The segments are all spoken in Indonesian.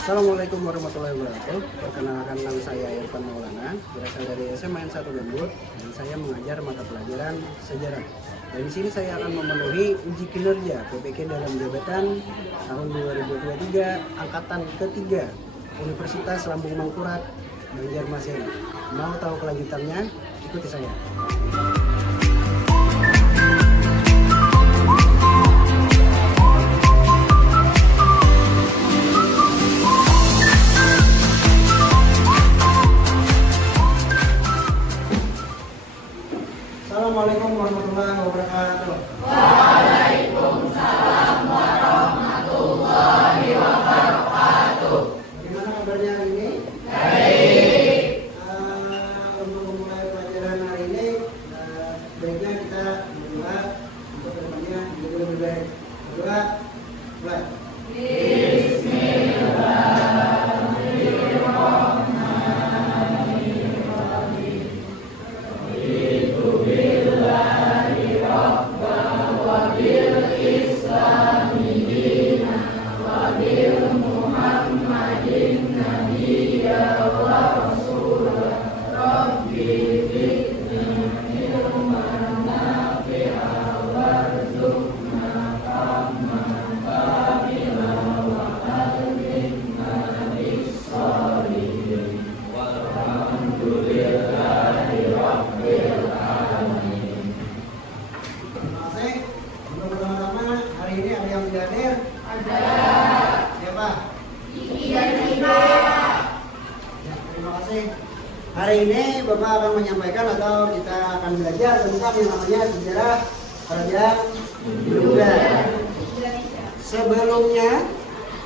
Assalamualaikum warahmatullahi wabarakatuh. Perkenalkan nama saya Irfan Maulana, berasal dari SMA N 1 Gambut, dan saya mengajar mata pelajaran sejarah. Dan di sini saya akan memenuhi uji kinerja PPK dalam jabatan tahun 2023 angkatan ketiga Universitas Lambung Mangkurat, Banjarmasin. Mau tahu kelanjutannya? Ikuti saya. Assalamualaikum warahmatullahi wabarakatuh. Waalaikumsalam warahmatullahi wabarakatuh. Bagaimana kabarnya hari ini? Baik. Untuk memulai pelajaran hari ini, baiknya kita berdoa untuk kedepannya menjadi lebih baik. Berdoa, mulai. Terima kasih. Untuk pertama-tama, hari ini ada yang tidak hadir? Ada. Siapa? Iki dan Ida. Ya, terima kasih. Hari ini Bapak akan menyampaikan atau kita akan belajar tentang yang namanya sejarah kerajaan Hindu-Buddha. Sebelumnya,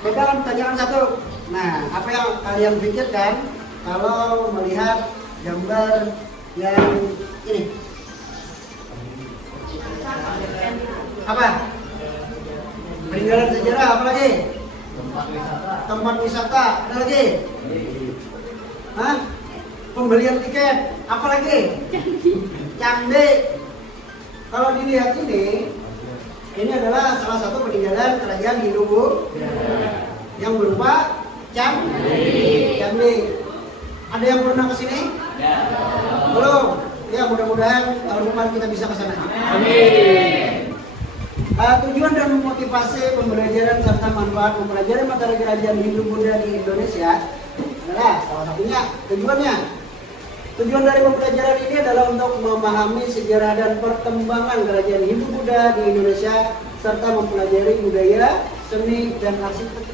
Bapak akan tanyakan satu. Nah, apa yang kalian pikirkan kalau melihat gambar yang ini? Apa? Peninggalan sejarah, apa lagi? Tempat wisata, ada lagi? Hah? Pembelian tiket, apa lagi? Candi. Kalau dilihat ini adalah salah satu peninggalan kerajaan Hindu yang berupa candi. Ada yang pernah ke sini? Belum. Ya, mudah-mudahan tahun depan kita bisa ke sana. Amin. Tujuan dan motivasi pembelajaran serta manfaat mempelajari materi kerajaan Hindu-Buddha di Indonesia adalah salah satunya Tujuan dari pembelajaran ini adalah untuk memahami sejarah dan perkembangan kerajaan Hindu-Buddha di Indonesia serta mempelajari budaya, seni, dan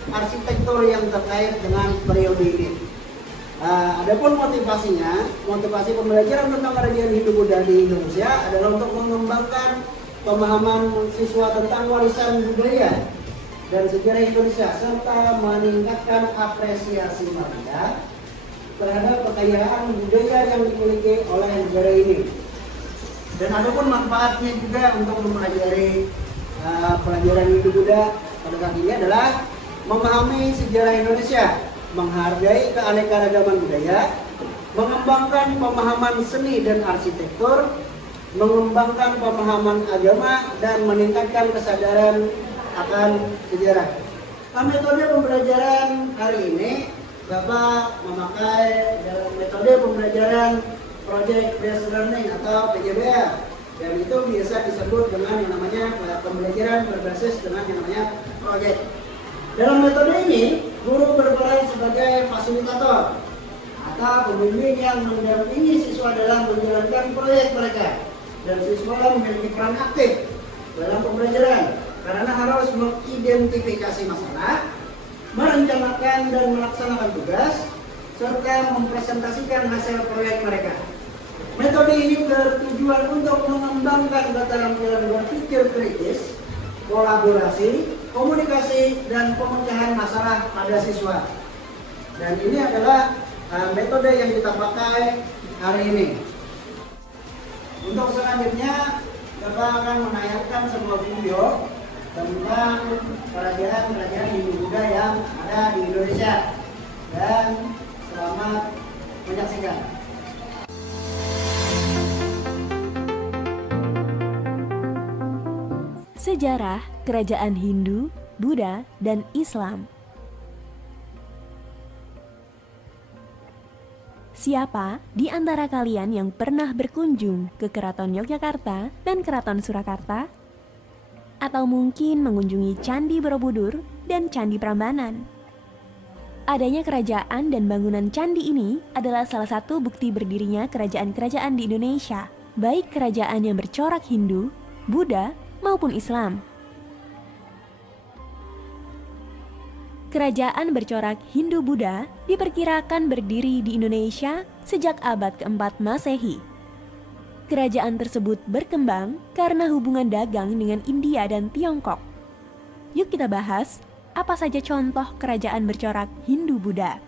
arsitektur yang terkait dengan periode ini. Adapun motivasi pembelajaran tentang kerajaan Hindu-Buddha di Indonesia adalah untuk mengembangkan pemahaman siswa tentang warisan budaya dan sejarah Indonesia serta meningkatkan apresiasi mereka terhadap kekayaan budaya yang dimiliki oleh negara ini. Dan adapun manfaatnya juga untuk mempelajari pelajaran Hindu-Buddha pada saat ini adalah memahami sejarah Indonesia, menghargai keanekaragaman budaya, mengembangkan pemahaman seni dan arsitektur, mengembangkan pemahaman agama, dan meningkatkan kesadaran akan sejarah. Metode pembelajaran hari ini Bapak memakai dalam metode pembelajaran Project Based Learning atau PJBL, dan itu biasa disebut dengan yang namanya pembelajaran berbasis dengan yang namanya project. Dalam metode ini, guru berperan sebagai fasilitator atau pembimbing yang mendampingi siswa dalam menjalankan proyek mereka, dan siswa memiliki peran aktif dalam pembelajaran karena harus mengidentifikasi masalah, merencanakan dan melaksanakan tugas, serta mempresentasikan hasil proyek mereka. Metode ini bertujuan untuk mengembangkan keterampilan berpikir kritis, kolaborasi, komunikasi, dan pemecahan masalah pada siswa. Dan ini adalah metode yang kita pakai hari ini. Untuk selanjutnya, Bapak akan menayangkan sebuah video tentang kerajaan Hindu-Buddha yang ada di Indonesia. Dan selamat menyaksikan. Sejarah Kerajaan Hindu, Buddha, dan Islam. Siapa di antara kalian yang pernah berkunjung ke Keraton Yogyakarta dan Keraton Surakarta? Atau mungkin mengunjungi Candi Borobudur dan Candi Prambanan? Adanya kerajaan dan bangunan candi ini adalah salah satu bukti berdirinya kerajaan-kerajaan di Indonesia, baik kerajaan yang bercorak Hindu, Buddha, maupun Islam. Kerajaan bercorak Hindu-Buddha diperkirakan berdiri di Indonesia sejak abad keempat Masehi. Kerajaan tersebut berkembang karena hubungan dagang dengan India dan Tiongkok. Yuk kita bahas apa saja contoh kerajaan bercorak Hindu-Buddha.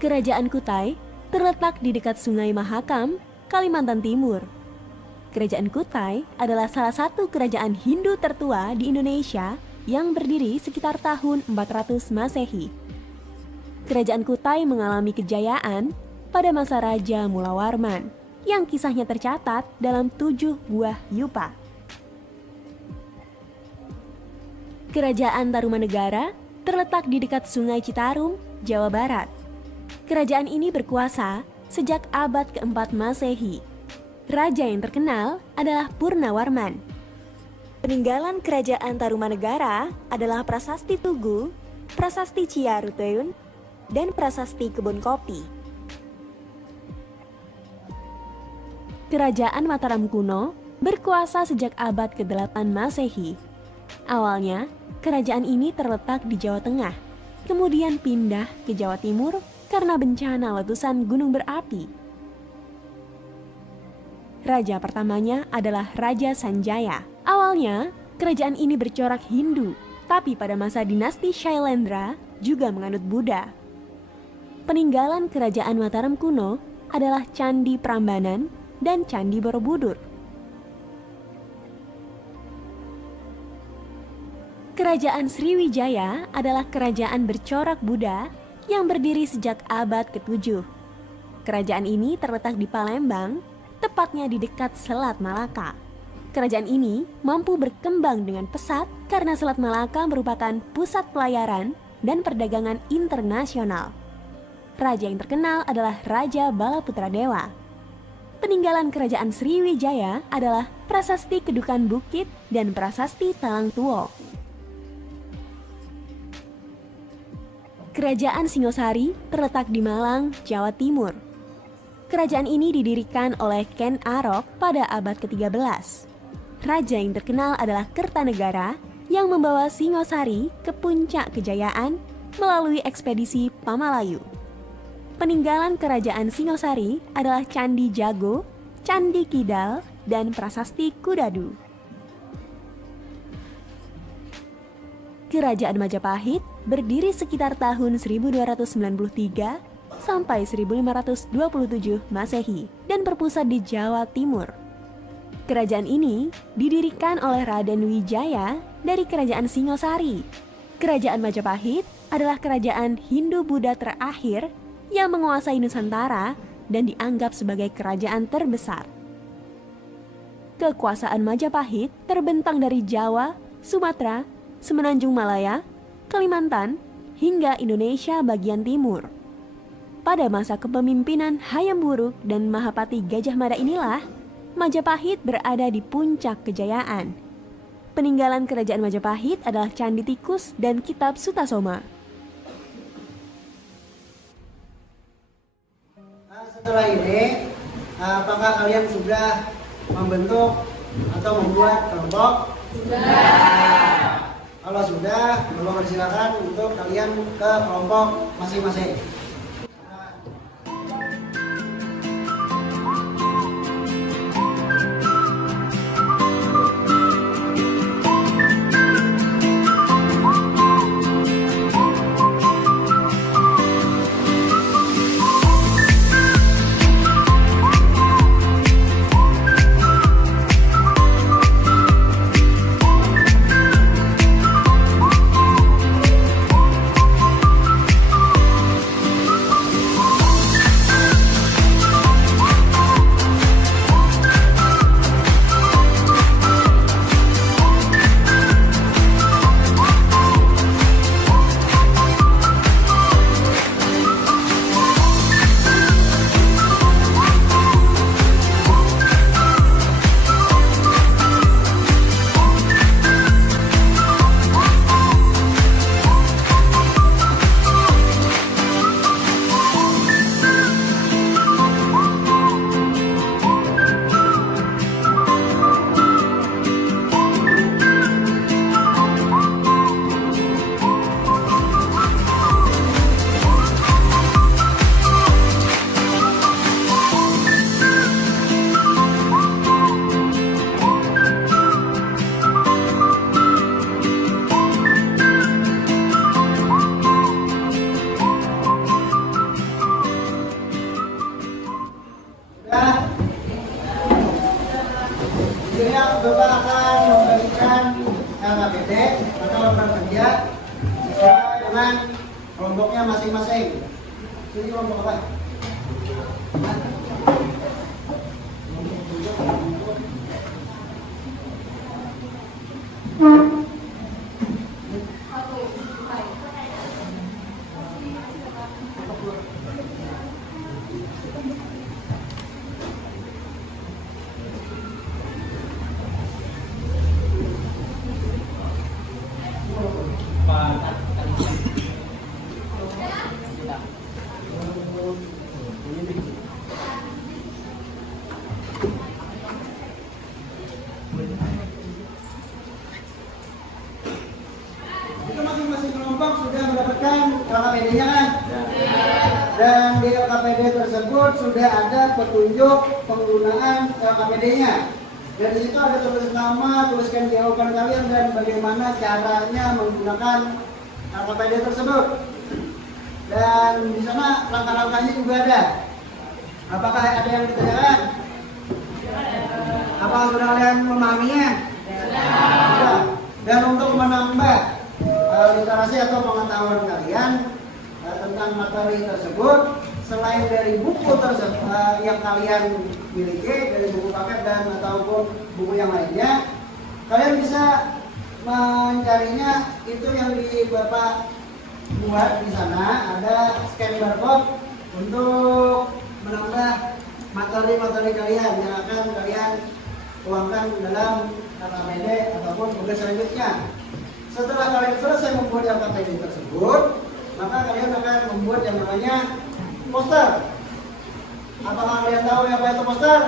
Kerajaan Kutai terletak di dekat Sungai Mahakam, Kalimantan Timur. Kerajaan Kutai adalah salah satu kerajaan Hindu tertua di Indonesia yang berdiri sekitar tahun 400 Masehi. Kerajaan Kutai mengalami kejayaan pada masa Raja Mulawarman, yang kisahnya tercatat dalam 7 buah yupa. Kerajaan Tarumanegara terletak di dekat Sungai Citarum, Jawa Barat. Kerajaan ini berkuasa sejak abad keempat Masehi. Raja yang terkenal adalah Purnawarman. Peninggalan Kerajaan Tarumanegara adalah Prasasti Tugu, Prasasti Ciaruteun, dan Prasasti Kebun Kopi. Kerajaan Mataram kuno berkuasa sejak abad ke-8 Masehi. Awalnya, kerajaan ini terletak di Jawa Tengah, kemudian pindah ke Jawa Timur karena bencana letusan gunung berapi. Raja pertamanya adalah Raja Sanjaya. Awalnya, kerajaan ini bercorak Hindu, tapi pada masa dinasti Shailendra juga menganut Buddha. Peninggalan Kerajaan Mataram kuno adalah Candi Prambanan dan Candi Borobudur. Kerajaan Sriwijaya adalah kerajaan bercorak Buddha yang berdiri sejak abad ke-7. Kerajaan ini terletak di Palembang, tepatnya di dekat Selat Malaka. Kerajaan ini mampu berkembang dengan pesat karena Selat Malaka merupakan pusat pelayaran dan perdagangan internasional. Raja yang terkenal adalah Raja Balaputradewa. Peninggalan Kerajaan Sriwijaya adalah Prasasti Kedukan Bukit dan Prasasti Talang Tuo. Kerajaan Singosari terletak di Malang, Jawa Timur. Kerajaan ini didirikan oleh Ken Arok pada abad ke-13. Raja yang terkenal adalah Kertanegara yang membawa Singosari ke puncak kejayaan melalui ekspedisi Pamalayu. Peninggalan Kerajaan Singosari adalah Candi Jago, Candi Kidal, dan Prasasti Kudadu. Kerajaan Majapahit berdiri sekitar tahun 1293 sampai 1527 Masehi dan berpusat di Jawa Timur. Kerajaan ini didirikan oleh Raden Wijaya dari Kerajaan Singosari. Kerajaan Majapahit adalah kerajaan Hindu-Buddha terakhir yang menguasai Nusantara dan dianggap sebagai kerajaan terbesar. Kekuasaan Majapahit terbentang dari Jawa, Sumatera, Semenanjung Malaya, Kalimantan, hingga Indonesia bagian timur. Pada masa kepemimpinan Hayam Wuruk dan Mahapati Gajah Mada inilah Majapahit berada di puncak kejayaan. Peninggalan Kerajaan Majapahit adalah Candi Tikus dan Kitab Sutasoma. Setelah ini, apakah kalian sudah membentuk atau membuat kelompok? Sudah. Kalau sudah, silakan untuk kalian ke kelompok masing-masing. kelompoknya masing-masing. Sini kelompok apa? Itu masing-masing kelompok sudah mendapatkan LKPD-nya kan? Dan di LKPD tersebut sudah ada petunjuk penggunaan LKPD-nya. Dan di situ ada tulis nama, tuliskan jawaban kalian dan bagaimana caranya menggunakan LKPD tersebut. Dan di sana langkah-langkahnya juga ada. Apakah ada yang ditanyakan? Apakah sudah kalian memahaminya? Sudah. Dan untuk menambah literasi atau pengetahuan kalian tentang materi tersebut, selain dari buku tersebut yang kalian miliki, dari buku paket dan ataupun buku yang lainnya, kalian bisa mencarinya. Itu yang di Bapak buat di sana ada scan barcode untuk menambah materi-materi kalian yang akan kalian tuangkan dalam LKPD ataupun tugas selanjutnya. Setelah kalian selesai membuat LKPD tersebut, maka kalian akan membuat yang namanya poster. Apakah kalian tahu apa itu poster?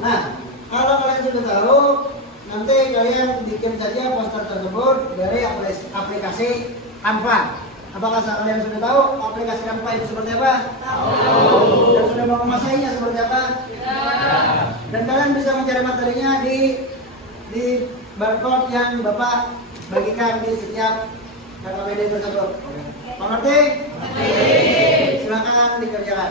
Nah, kalau kalian sudah tahu, nanti kalian bikin saja poster tersebut dari aplikasi Canva. Apakah kalian sudah tahu aplikasi Canva itu seperti apa? Tahu. Dan sudah menguasainya seperti apa? Ya. Dan kalian bisa mencari materinya di barcode yang Bapak bagikan di setiap LKPD tersebut. Mengerti? Silakan dikerjakan.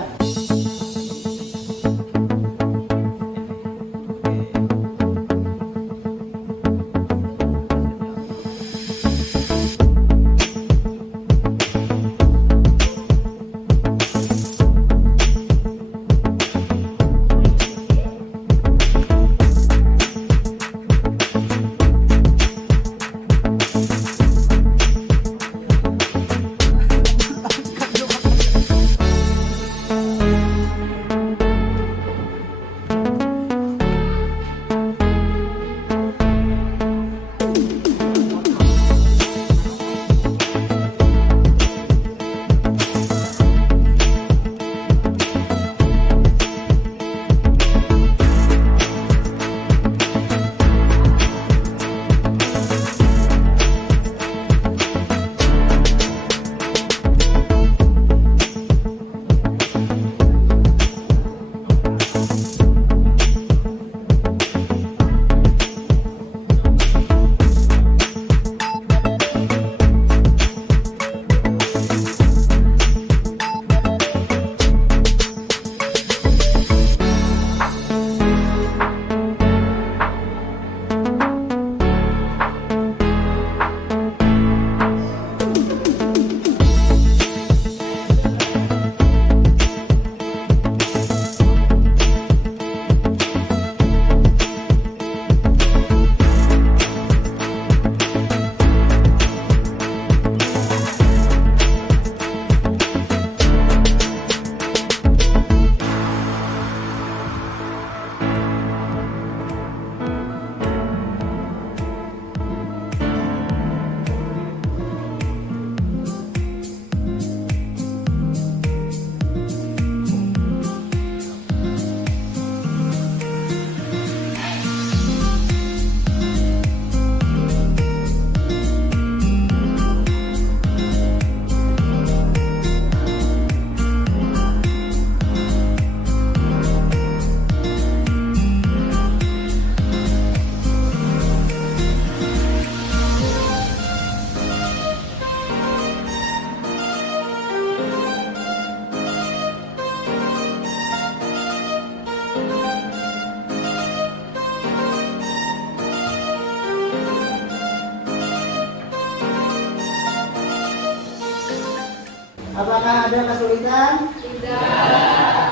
Apakah ada kesulitan? Tidak.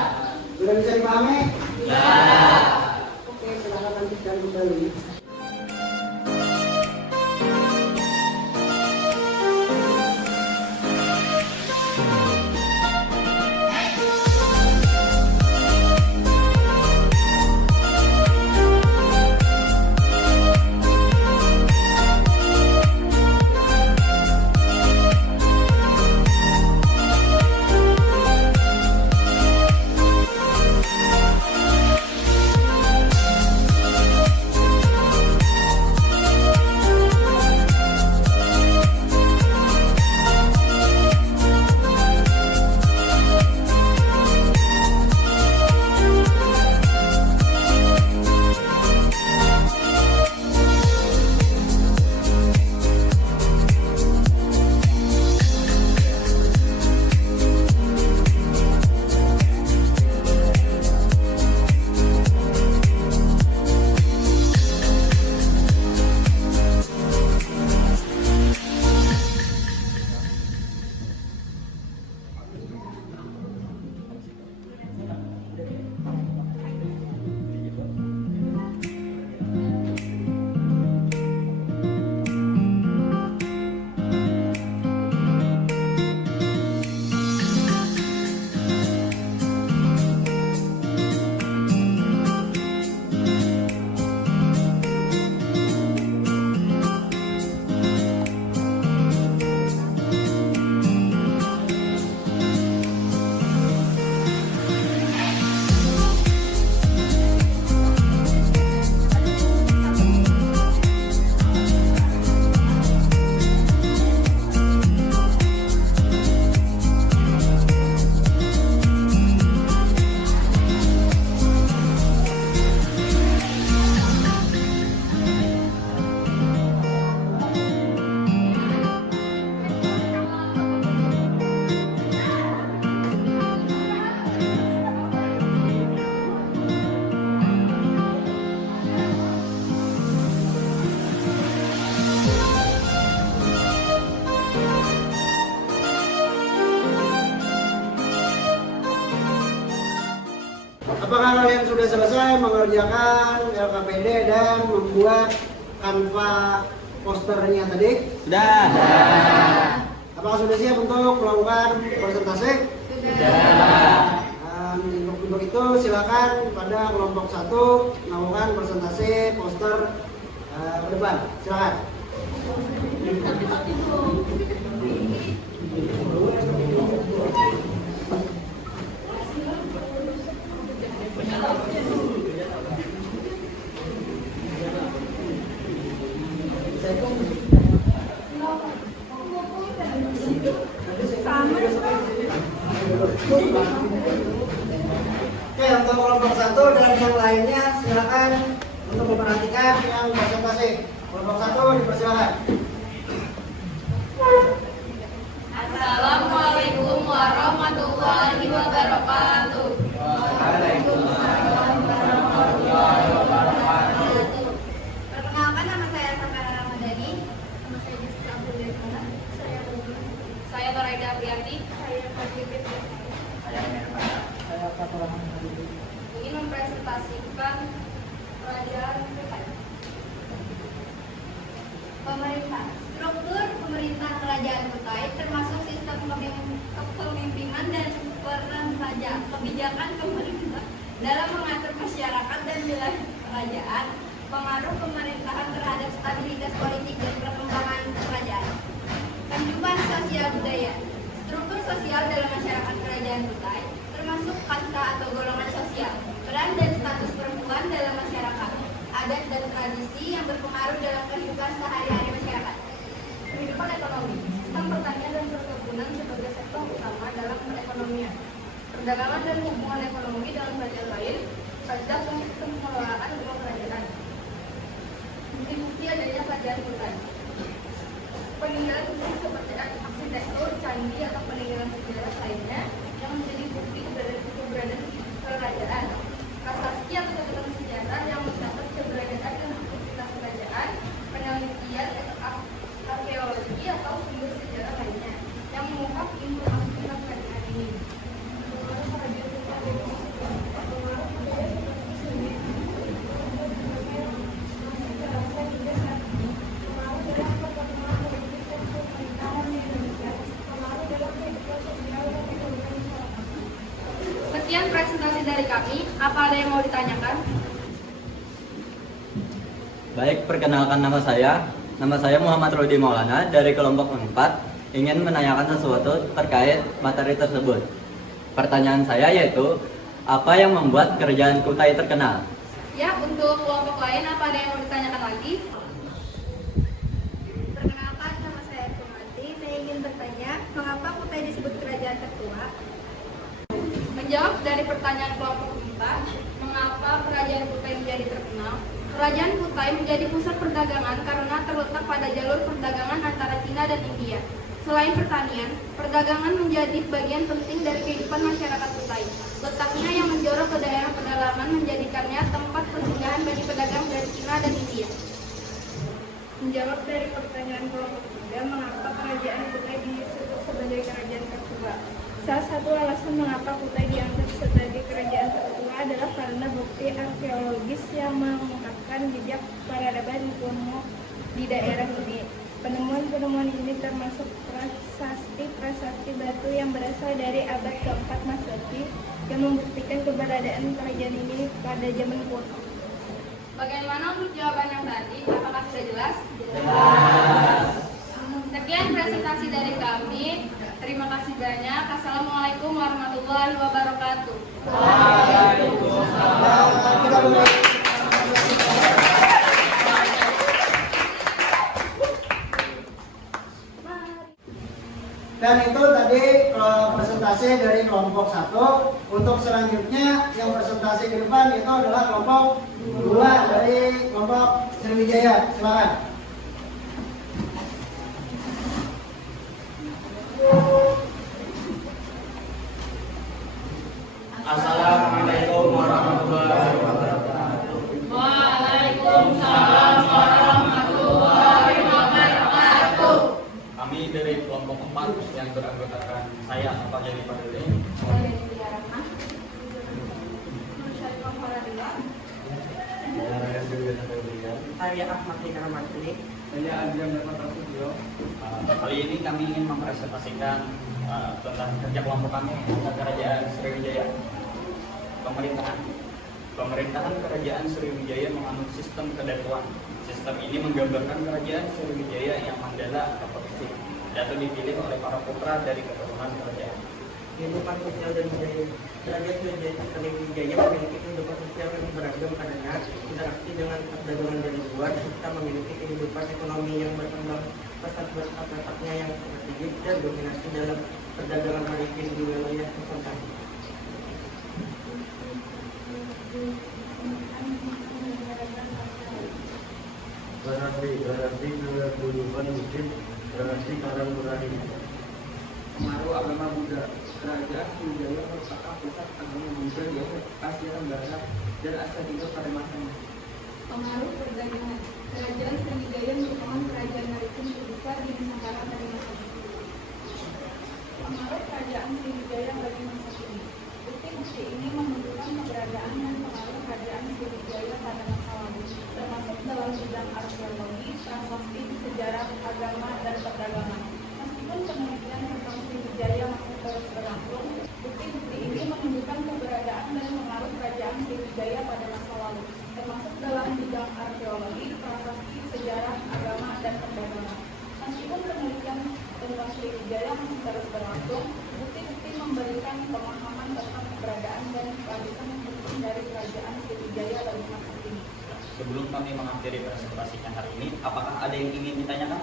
Sudah bisa dipahami? Tidak. Oke, silakan lanjutkan kembali. Apakah kalian sudah selesai mengerjakan LKPD dan membuat kanva posternya tadi? Sudah. Apakah sudah siap untuk melakukan presentasi? Sudah. Untuk itu silakan pada kelompok 1 melakukan presentasi poster ke depan. Silakan. Oke, untuk kelompok 1 dan yang lainnya silakan untuk memperhatikan yang presentasi. Kelompok 1 dipersilakan. Assalamualaikum warahmatullahi wabarakatuh. Waalaikumsalam warahmatullahi wabarakatuh. Perkenalkan, nama saya Samara Ramadhani. Nama saya Jessica Abdullah. Saya Toraida Aprianti. Saya Fadlipit. Ingin mempresentasikan pelajaran pemerintah. Struktur pemerintah kerajaan Kutai termasuk sistem kepemimpinan dan peran raja, kebijakan pemerintah dalam mengatur masyarakat dan wilayah kerajaan, pengaruh pemerintahan terhadap stabilitas politik dan perkembangan kerajaan. Kehidupan sosial budaya. Struktur sosial dalam masyarakat kerajaan Kutai termasuk kasta atau golongan sosial, peran dan status perempuan dalam masyarakat, adat dan tradisi yang berpengaruh dalam kehidupan sehari-hari masyarakat. Kehidupan ekonomi, sistem pertanian dan perkebunan sebagai sektor utama dalam perekonomian. Perdagangan dan hubungan ekonomi dengan kerajaan lain, pajak dan sistem pengelolaan uang kerajaan. Bukti-bukti adanya kerajaan Kutai. Peninggalan khusus seperti arsitektur, candi atau peninggalan sejarah lainnya yang menjadi bukti keberadaan kerajaan. Prasasti atau catatan sejarah yang mencatat keberadaan dan aktivitas kerajaan, penelitian arkeologi atau sumber sejarah lainnya yang mengungkap informasi tentang Sekian presentasi dari kami. Apa ada yang mau ditanyakan? Baik, perkenalkan nama saya. Nama saya Muhammad Rudi Maulana dari kelompok 4, ingin menanyakan sesuatu terkait materi tersebut. Pertanyaan saya yaitu, apa yang membuat kerajaan Kutai terkenal? Ya, untuk kelompok lain apa ada yang mau ditanyakan lagi? Perkenalkan, nama saya Kumati. Saya ingin bertanya, mengapa Kutai disebut kerajaan tertua? Menjawab dari pertanyaan kelompok 4, mengapa kerajaan Kutai menjadi terkenal? Kerajaan Kutai menjadi pusat perdagangan karena terletak pada jalur perdagangan antara Cina dan India. Selain pertanian, perdagangan menjadi bagian penting dari kehidupan masyarakat Kutai. Letaknya yang menjorok ke daerah pedalaman menjadikannya tempat persinggahan bagi pedagang dari Cina dan India. Menjawab dari pertanyaan kelompok 3, mengapa kerajaan Kutai disebut sebagai kerajaan tertua? Salah satu alasan mengapa Kutai dianggap sebagai kerajaan tertua adalah karena bukti arkeologis yang mengungkapkan jejak peradaban kuno di daerah ini. Penemuan-penemuan ini termasuk prasasti batu yang berasal dari abad ke-4 Masehi yang membuktikan keberadaan kerajaan ini pada zaman kuno. Bagaimana untuk jawaban yang tadi? Apakah sudah jelas? Jelas. Sekian presentasi dari kami. Terima kasih banyak. Assalamualaikum warahmatullahi wabarakatuh. Dan itu tadi presentasi dari kelompok 1. Untuk selanjutnya yang presentasi ke depan itu adalah kelompok 2 dari kelompok Sriwijaya. Silakan. Assalamualaikum warahmatullahi wabarakatuh. Waalaikumsalam warahmatullahi wabarakatuh. Kami dari kelompok 4 yang beranggotakan saya, Pak Jadi Padule. Saya Ahmad Dika Matli. Saya Adrian Darmatastudio. Kali ini kami ingin mempresentasikan tentang kerja kelompok kami tentang Kerajaan Sriwijaya. Pemerintahan Kerajaan Sriwijaya menganut sistem kedatuan. Sistem ini menggambarkan Kerajaan Sriwijaya yang mandala atau persisif, atau dipilih oleh para putra dari keturunan kerajaan. Kehidupan sosial dan budaya. Kerajaan Sriwijaya memiliki kehidupan sosial yang beragam karena interaksi dengan perdagangan dari luar serta memiliki kehidupan ekonomi yang berkembang pesat berkat letaknya yang strategis dan dominasi dalam perdagangan maritim di wilayah Nusantara. Garasi kehidupan muslim, garasi karang murahi. Pengaruh agama Buddha. Kerajaan Sriwijaya merupakan pusat agama Buddha di Asia Tenggara dan Asia Timur pada masanya. Pengaruh perdagangan. Kerajaan Sriwijaya merupakan kerajaan maritim terbesar di Nusantara pada masa itu. Pengaruh kerajaan Sriwijaya bagi masa kini. Bukti-bukti ini menunjukkan keberadaan dan pengaruh kerajaan Sriwijaya pada masa lalu, termasuk dalam bidang arkeologi, prasasti, sejarah, agama, dan perdagangan. Meskipun penelitian tentang Sriwijaya masih terus berlangsung, bukti-bukti ini menunjukkan keberadaan dan pengaruh kerajaan Sriwijaya pada masa lalu, termasuk dalam bidang arkeologi, prasasti, sejarah, agama, dan perdagangan. Meskipun penelitian tentang Sriwijaya masih terus berlangsung, bukti-bukti memberikan pemahaman tentang keberadaan dan kelanjutan penting dari kerajaan Sriwijaya bagi masa kini. Sebelum kami mengakhiri presentasinya hari ini, apakah ada yang ingin ditanyakan?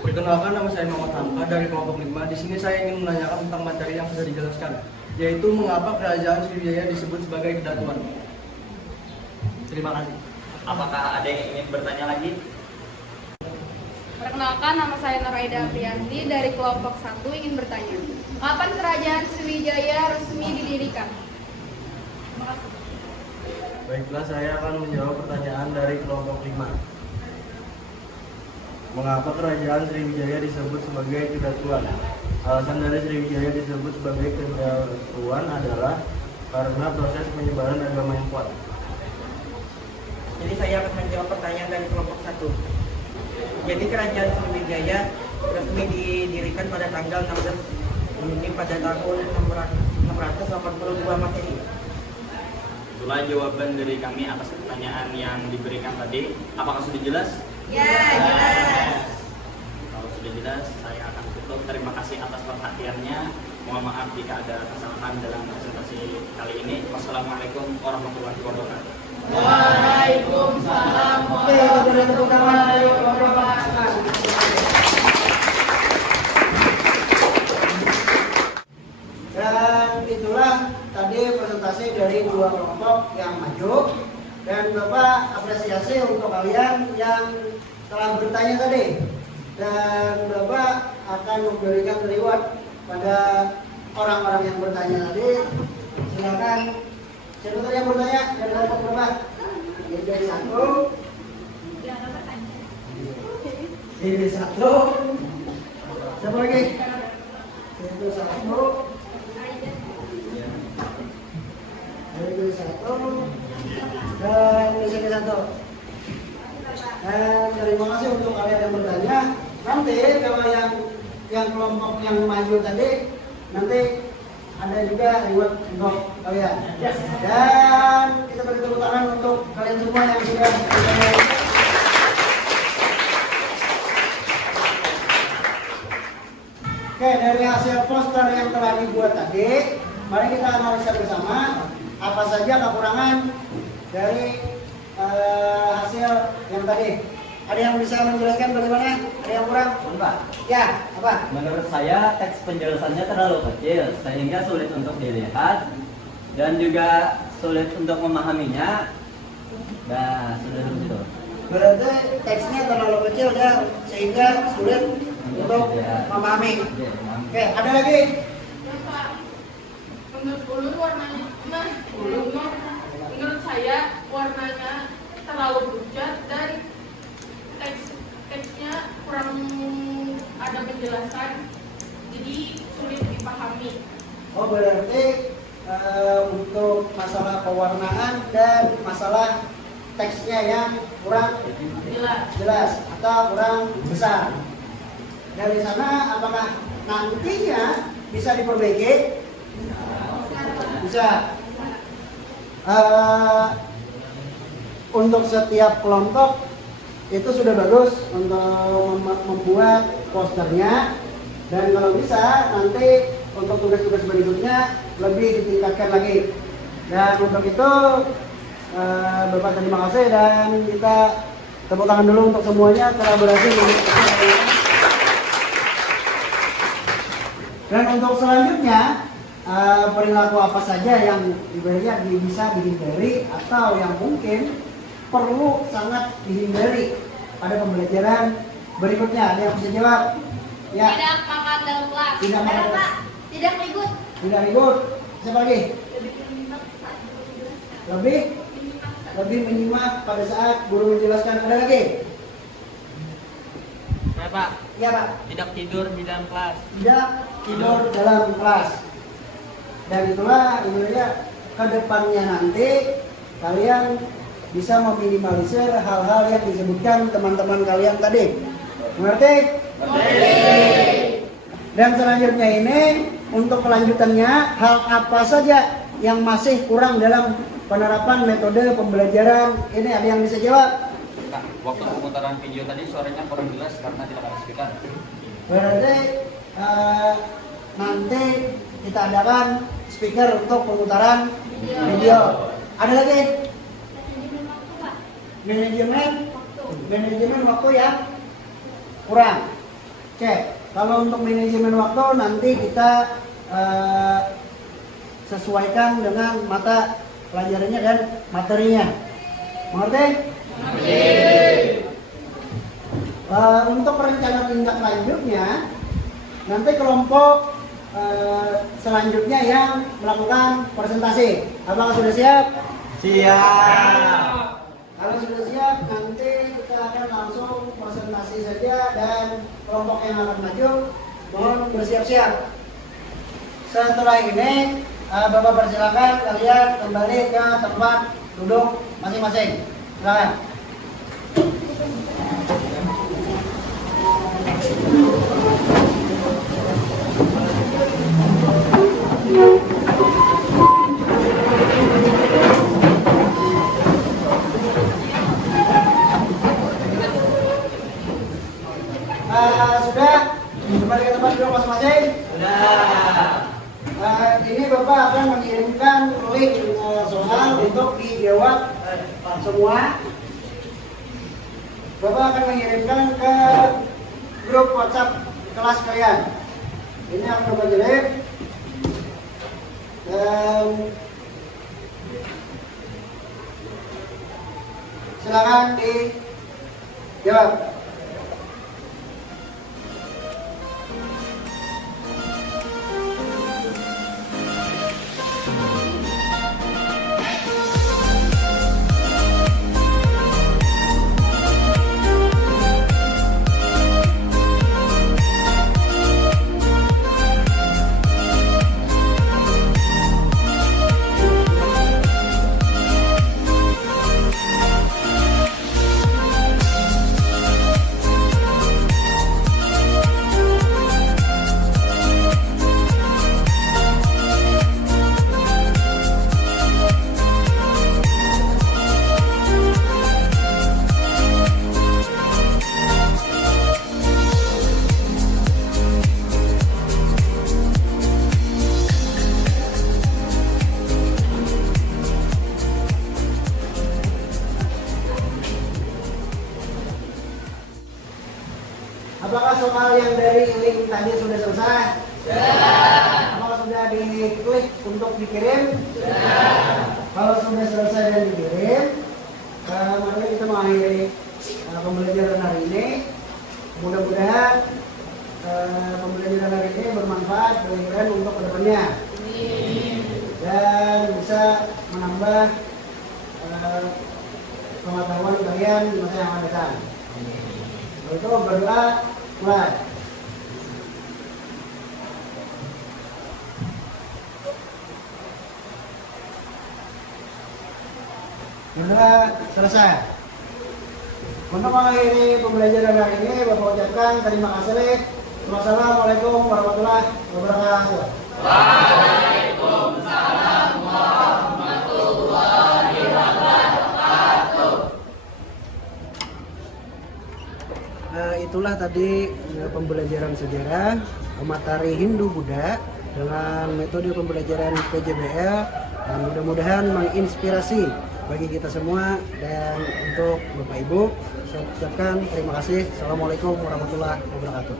Perkenalkan, nama saya Muhammad Hamka dari kelompok 5. Di sini saya ingin menanyakan tentang materi yang sudah dijelaskan, yaitu mengapa kerajaan Sriwijaya disebut sebagai kedatuan. Terima kasih. Apakah ada yang ingin bertanya lagi? Perkenalkan, nama saya Nuraida Aprianti dari kelompok 1 ingin bertanya, kapan kerajaan Sriwijaya resmi didirikan? Terima kasih. Baiklah, saya akan menjawab pertanyaan dari kelompok 5. Mengapa kerajaan Sriwijaya disebut sebagai kedatuan? Alasan dari Sriwijaya disebut sebagai kedatuan adalah karena proses penyebaran agama yang kuat. Jadi saya akan menjawab pertanyaan dari kelompok 1. Jadi kerajaan Sriwijaya resmi didirikan pada tanggal 16 dimiliki pada tahun 682 Masehi. Itulah jawaban dari kami atas pertanyaan yang diberikan tadi. Apakah sudah jelas? Ya, jelas. Kalau sudah jelas, saya akan tutup. Terima kasih atas perhatiannya. Mohon maaf jika ada kesalahan dalam presentasi kali ini. Wassalamualaikum warahmatullahi wabarakatuh. Waalaikumsalam Oke, kita beri tepuk tangan. Dan itulah tadi presentasi dari dua kelompok yang maju. Dan Bapak apresiasi untuk kalian yang telah bertanya tadi. Dan Bapak akan memberikan reward pada orang-orang yang bertanya tadi. Silakan. Siapa tadi yang bertanya dari kelompok berapa? Jadi satu. Ini satu. Siapa lagi? Itu satu. Ini satu. Dan di sini satu. Dan terima kasih untuk kalian yang bertanya. Nanti kalau yang kelompok yang maju tadi, nanti ada juga reward untuk kalian. Dan kita beri tepuk tangan untuk kalian semua yang sudah bertanya. Oke, dari hasil poster yang telah dibuat tadi, mari kita analisa bersama apa saja kekurangan dari hasil yang tadi. Ada yang bisa menjelaskan bagaimana? Ada yang kurang? Pak, Ya, apa? menurut saya teks penjelasannya terlalu kecil sehingga sulit untuk dilihat dan juga sulit untuk memahaminya. Nah, sudah itu. Berarti teksnya terlalu kecil dan sehingga sulit untuk memahami. Oke, ada lagi? Ya Pak, menurut ulun warnanya, menurut saya warnanya terlalu pucat dan teksnya kurang ada penjelasan, jadi sulit dipahami. Oh, berarti untuk masalah pewarnaan dan masalah teksnya yang kurang jelas atau kurang besar. Dari sana apakah nantinya bisa diperbaiki? Bisa. Untuk setiap kelompok itu sudah bagus untuk membuat posternya, dan kalau bisa nanti untuk tugas-tugas berikutnya lebih ditingkatkan lagi. Dan untuk itu Bapak terima kasih, dan kita tepuk tangan dulu untuk semuanya telah berhasil menyelesaikan. Dan untuk selanjutnya perilaku apa saja yang bisa dihindari atau yang mungkin perlu sangat dihindari pada pembelajaran berikutnya. Ada yang bisa jawab? Ya. Tidak makan dalam kelas. Tidak makan dalam kelas. Tidak ribut. Tidak ribut. Siapa lagi? Lebih menyimak pada saat guru menjelaskan. Ada lagi? Ya Pak, Ya Pak. tidak tidur di dalam kelas. Tidak tidur dalam kelas. Dan itulah intinya ke depannya nanti kalian bisa meminimalisir hal-hal yang disebutkan teman-teman kalian tadi. Mengerti? Dan selanjutnya ini untuk kelanjutannya, hal apa saja yang masih kurang dalam penerapan metode pembelajaran ini? Ada yang bisa jawab? Kak, waktu pemutaran video tadi suaranya kurang jelas karena tidak ada speaker. Berarti nanti kita adakan speaker untuk pemutaran video. Ada lagi? Manajemen waktu yang kurang. Oke, kalau untuk manajemen waktu nanti kita sesuaikan dengan mata pelajarannya dan materinya. Mengerti? Untuk rencana tindak lanjutnya, nanti kelompok selanjutnya yang melakukan presentasi. Apakah sudah siap? Siap. Kalau sudah siap, nanti kita akan langsung presentasi saja, dan kelompok yang akan maju mohon bersiap-siap. Setelah ini, Bapak persilakan kalian kembali ke tempat duduk masing-masing. Silakan. Kembali ke tempat duduk masing-masing. Ini Bapak akan mengirimkan link soal untuk dijawab semua. Bapak akan mengirimkan ke grup WhatsApp kelas kalian. Ini akan Bapak jelek dan silakan dijawab. Apakah soal yang dari link tadi sudah selesai? Sudah. Apakah sudah diklik untuk dikirim? Sudah. Kalau sudah selesai dan dikirim, mari kita mengakhiri pembelajaran hari ini. Mudah-mudahan pembelajaran hari ini bermanfaat bagi kalian untuk kedepannya dan bisa menambah pengetahuan kalian di masa yang akan datang. Itu berdoa mulai. Berdoa selesai. Untuk mengakhiri pembelajaran hari ini, Bapak ucapkan terima kasih. Wassalamualaikum warahmatullahi wabarakatuh. Waalaikumsalam warahmatullahi wabarakatuh. Itulah tadi pembelajaran sejarah Matahari Hindu Buddha dengan metode pembelajaran PJBL, dan mudah-mudahan menginspirasi bagi kita semua. Dan untuk Bapak Ibu, saya ucapkan terima kasih. Assalamualaikum warahmatullahi wabarakatuh.